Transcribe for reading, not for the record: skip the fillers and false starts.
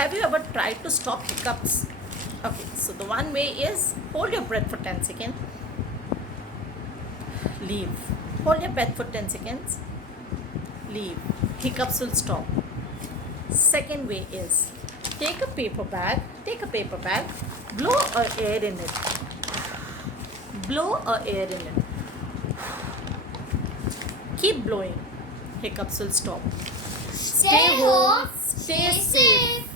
Have you ever tried to stop hiccups? Okay, so the one way is hold your breath for 10 seconds, leave. Hold your breath for 10 seconds, leave. Hiccups will stop. Second way is take a paper bag, blow a air in it. Blow a air in it. Keep blowing. Hiccups will stop. Stay home, Stay safe.